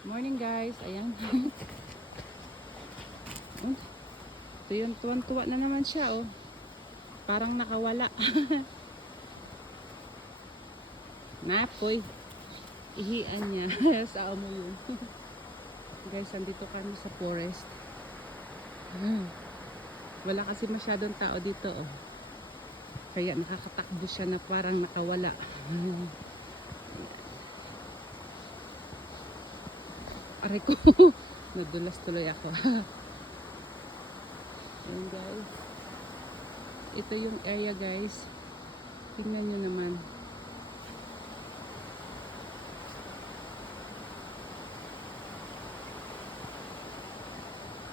Morning guys, ayan. Ito yung tuwan-tuwa na naman siya oh. Parang nakawala. Napoy. Ihian niya. Sa amo yun. Guys, andito kami sa forest. Wala kasi masyadong tao dito oh. Kaya nakakatakbo siya na parang nakawala. Aray ko. Nadulas tuloy ako. Ayan guys. Ito yung area guys. Tingnan nyo naman.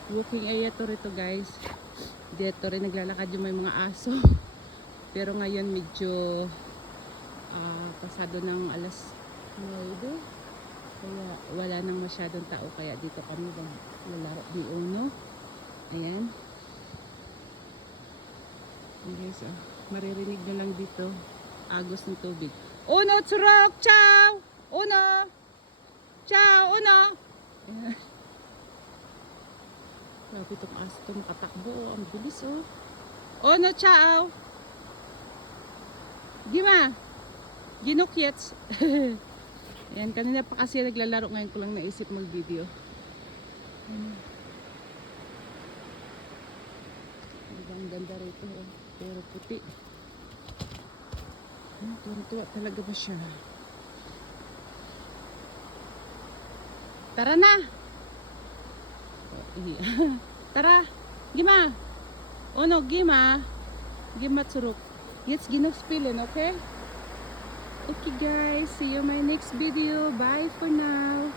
Walking area to rito guys. Dito rin naglalakad yung may mga aso. Pero ngayon medyo pasado ng alas 9. Kaya wala nang masyadong tao. Kaya dito kami lalaro ni Uno. Ayan. Guys, maririnig nyo lang dito agos ng tubig. Uno, turok! Ciao! Uno! Ciao! Uno! Ayan. Grabe itong aso ito makatakbo oh. Ang bilis oh. Uno, ciao! Gima! Ginukyets! Ayan, kanina pa kasi naglalaro. Ngayon ko lang naisip mag-video. Ang ganda rito oh. Pero puti. Tuwan-tuwa talaga ba siya? Tara na! Tara! Gima! Uno, Gima! Gima tsuruk. Jetzt genug spielen, okay? Okay guys, see you in my next video. Bye for now.